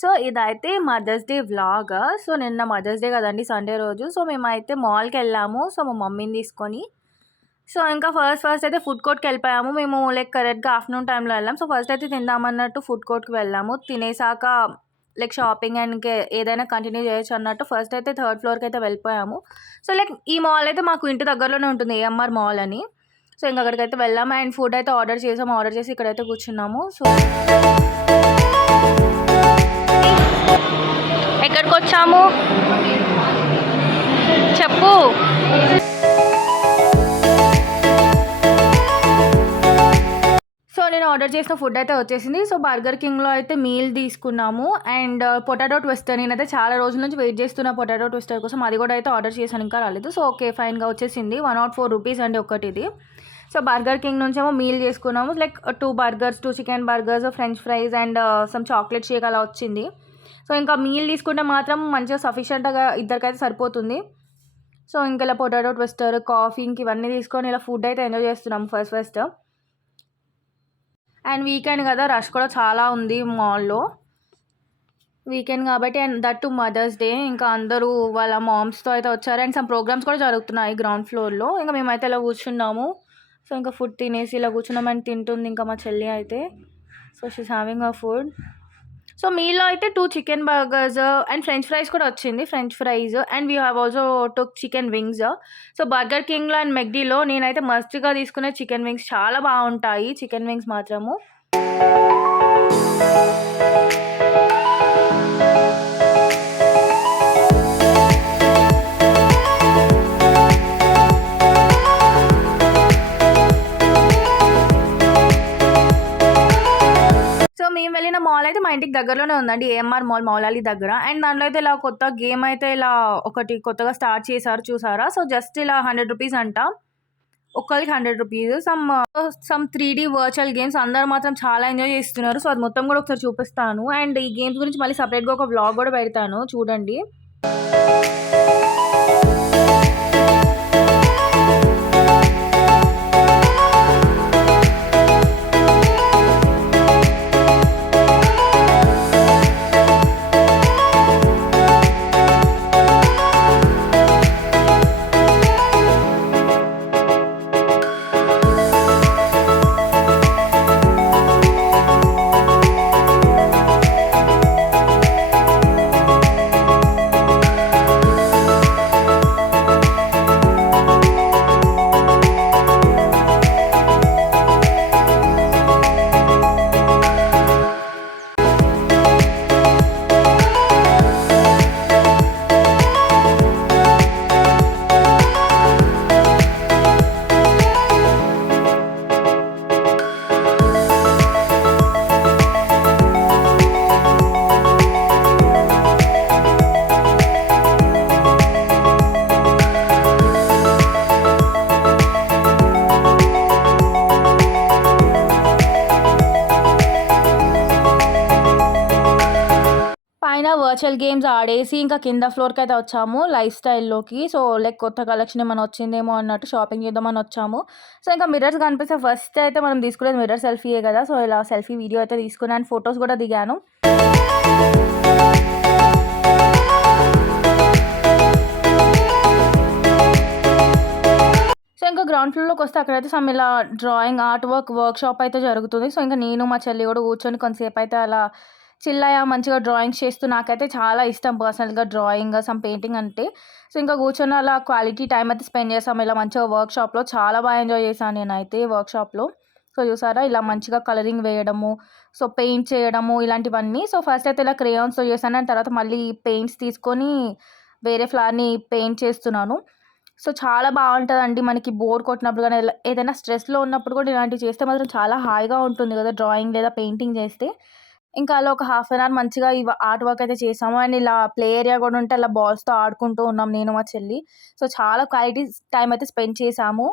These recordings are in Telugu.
సో ఇదైతే మదర్స్ డే వ్లాగ్. సో నిన్న మదర్స్ డే కదండి సండే రోజు. సో మేమైతే మాల్కి వెళ్ళాము. సో మా మమ్మీని తీసుకొని. సో ఇంకా ఫస్ట్ ఫస్ట్ అయితే ఫుడ్ కోర్ట్కి వెళ్ళిపోయాము. మేము లైక్ కరెక్ట్గా ఆఫ్టర్నూన్ టైంలో వెళ్ళాం. సో ఫస్ట్ అయితే తిందామన్నట్టు ఫుడ్ కోర్ట్కి వెళ్ళాము. తినేసాక లైక్ షాపింగ్ అండ్ ఏదైనా కంటిన్యూ చేయొచ్చు అన్నట్టు ఫస్ట్ అయితే థర్డ్ ఫ్లోర్కి అయితే వెళ్ళిపోయాము. సో లైక్ ఈ మాల్ అయితే మాకు ఇంటి దగ్గరలోనే ఉంటుంది ఏఎంఆర్ మాల్ అని. సో ఇంకా అక్కడికైతే వెళ్ళాము అండ్ ఫుడ్ అయితే ఆర్డర్ చేసాము. ఆర్డర్ చేసి ఇక్కడైతే కూర్చున్నాము. సో నేను ఆర్డర్ చేసిన ఫుడ్ అయితే వచ్చేసింది. సో బర్గర్ కింగ్లో అయితే మీల్ తీసుకున్నాము. And potato twister. నేనైతే చాలా రోజుల నుంచి వెయిట్ చేస్తున్న పొటాటో ట్విస్టర్ కోసం అది కూడా అయితే ఆర్డర్ చేశాను. ఇంకా రాలేదు. సో ఓకే ఫైన్గా వచ్చేసింది. వన్ నాట్ ఫోర్ రూపీస్ అండి ఒకటి ఇది సో బర్గర్ కింగ్ నుంచేమో మీల్ చేసుకున్నాము. Like two burgers two chicken burgers French fries and some chocolate shake అలా వచ్చింది. సో ఇంకా మీల్ తీసుకుంటే మాత్రం మంచిగా సఫిషియెంట్గా ఇద్దరికైతే సరిపోతుంది. సో ఇంకా ఇలా పొటాటో ట్విస్టర్ కాఫీ ఇంక ఇవన్నీ తీసుకొని ఇలా ఫుడ్ అయితే ఎంజాయ్ చేస్తున్నాము ఫస్ట్ ఫస్ట్. అండ్ వీకెండ్ కదా రష్ కూడా చాలా ఉంది మాల్లో. వీకెండ్ కాబట్టి and that to Mother's Day ఇంకా అందరూ వాళ్ళ మామ్స్తో అయితే వచ్చారు. అండ్ సమ్ ప్రోగ్రామ్స్ కూడా జరుగుతున్నాయి గ్రౌండ్ ఫ్లోర్లో ఇంకా మేమైతే ఇలా కూర్చున్నాము. సో ఇంకా ఫుడ్ తినేసి ఇలా కూర్చున్నామని తింటుంది ఇంకా మా చెల్లి అయితే. So she's having a food so మీలో అయితే two chicken burgers and French fries కూడా వచ్చింది French fries and we have also took chicken wings so Burger కింగ్లో and మెగ్డీలో నేనైతే మస్ట్గా తీసుకునే చికెన్ వింగ్స్ చాలా బాగుంటాయి చికెన్ వింగ్స్ మాత్రము. మేము వెళ్ళిన మాల్ అయితే మా ఇంటికి దగ్గరలోనే ఉందండి ఏఎంఆర్ మాల్ మౌలాలి దగ్గర. అండ్ దాంట్లో అయితే ఇలా కొత్త గేమ్ అయితే ఇలా ఒకటి కొత్తగా స్టార్ట్ చేశారు చూసారా? సో జస్ట్ ఇలా హండ్రెడ్ రూపీస్ అంట. ఒక్కరికి hundred rupees. Some some three D virtual games అందరు మాత్రం చాలా ఎంజాయ్ చేస్తున్నారు. సో అది మొత్తం కూడా ఒకసారి చూపిస్తాను. అండ్ ఈ గేమ్స్ గురించి మళ్ళీ సపరేట్గా ఒక వ్లాగ్ కూడా పెడతాను. చూడండి. వర్చువల్ గేమ్స్ ఆడేసి ఇంకా కింద ఫ్లోర్కి అయితే వచ్చాము లైఫ్ స్టైల్లోకి సో లైక్ కొత్త కలెక్షన్ ఏమైనా వచ్చిందేమో అన్నట్టు షాపింగ్ చేద్దామని వచ్చాము. సో ఇంకా మిర్రర్స్ కనిపిస్తే ఫస్ట్ అయితే మనం తీసుకునేది మిర్రర్ సెల్ఫీయే కదా. సో ఇలా సెల్ఫీ వీడియో అయితే తీసుకున్నాను ఫొటోస్ కూడా దిగాను. సో ఇంకా గ్రౌండ్ ఫ్లోర్లోకి వస్తే అక్కడైతే సమ్ ఇలా drawing art work workshop అయితే జరుగుతుంది. సో ఇంకా నేను మా చెల్లి కూడా కూర్చొని కొంతసేపు అయితే అలా చిల్లయ్య మంచిగా డ్రాయింగ్స్ చేస్తూ నాకైతే చాలా ఇష్టం పర్సనల్గా డ్రాయింగ్ సమ్ పెయింటింగ్ అంటే. సో ఇంకా కూర్చొని అలా క్వాలిటీ టైం అయితే స్పెండ్ చేసాం ఇలా మంచిగా వర్క్షాప్లో చాలా బాగా ఎంజాయ్ చేశాను నేనైతే వర్క్షాప్లో సో చూసారా? ఇలా మంచిగా కలరింగ్ వేయడము సో పెయింట్ చేయడము ఇలాంటివన్నీ. సో ఫస్ట్ అయితే ఇలా క్రేయాన్స్తో చేశాను. అండ్ తర్వాత మళ్ళీ పెయింట్స్ తీసుకొని వేరే ఫ్లవర్ని పెయింట్ చేస్తున్నాను. సో చాలా బాగుంటుందండి మనకి బోర్ కొట్టినప్పుడు కానీ ఏదైనా స్ట్రెస్లో ఉన్నప్పుడు కూడా ఇలాంటివి చేస్తే మాత్రం చాలా హాయిగా ఉంటుంది కదా డ్రాయింగ్ లేదా పెయింటింగ్ చేస్తే. ఇంకా అలా ఒక హాఫ్ అన్ అవర్ మంచిగా ఈ ఆర్ట్ వర్క్ అయితే చేసాము. అండ్ ఇలా ప్లే ఏరియా కూడా ఉంటే అలా బాల్స్తో ఆడుకుంటూ ఉన్నాం నేను మా చెల్లి. సో చాలా క్వాలిటీ టైం అయితే స్పెండ్ చేసాము.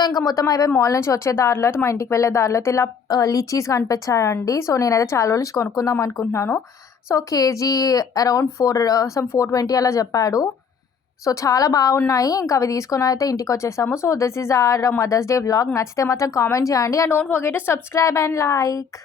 సో ఇంకా మొత్తం అయిపోయి మాల్ నుంచి వచ్చే దారిలో అయితే మా ఇంటికి వెళ్ళే దారిలో అయితే ఇలా లిచీస్ కనిపించాయండి. సో నేనైతే చాలా రోజుల నుంచి కొనుక్కుందాం అనుకుంటున్నాను. So KG around four some four twenty అలా చెప్పాడు. సో చాలా బాగున్నాయి. ఇంకా అవి తీసుకొని అయితే ఇంటికి వచ్చేసాము. So this is our Mother's Day vlog. నచ్చితే మాత్రం కామెంట్ చేయండి. And don't forget to subscribe and like.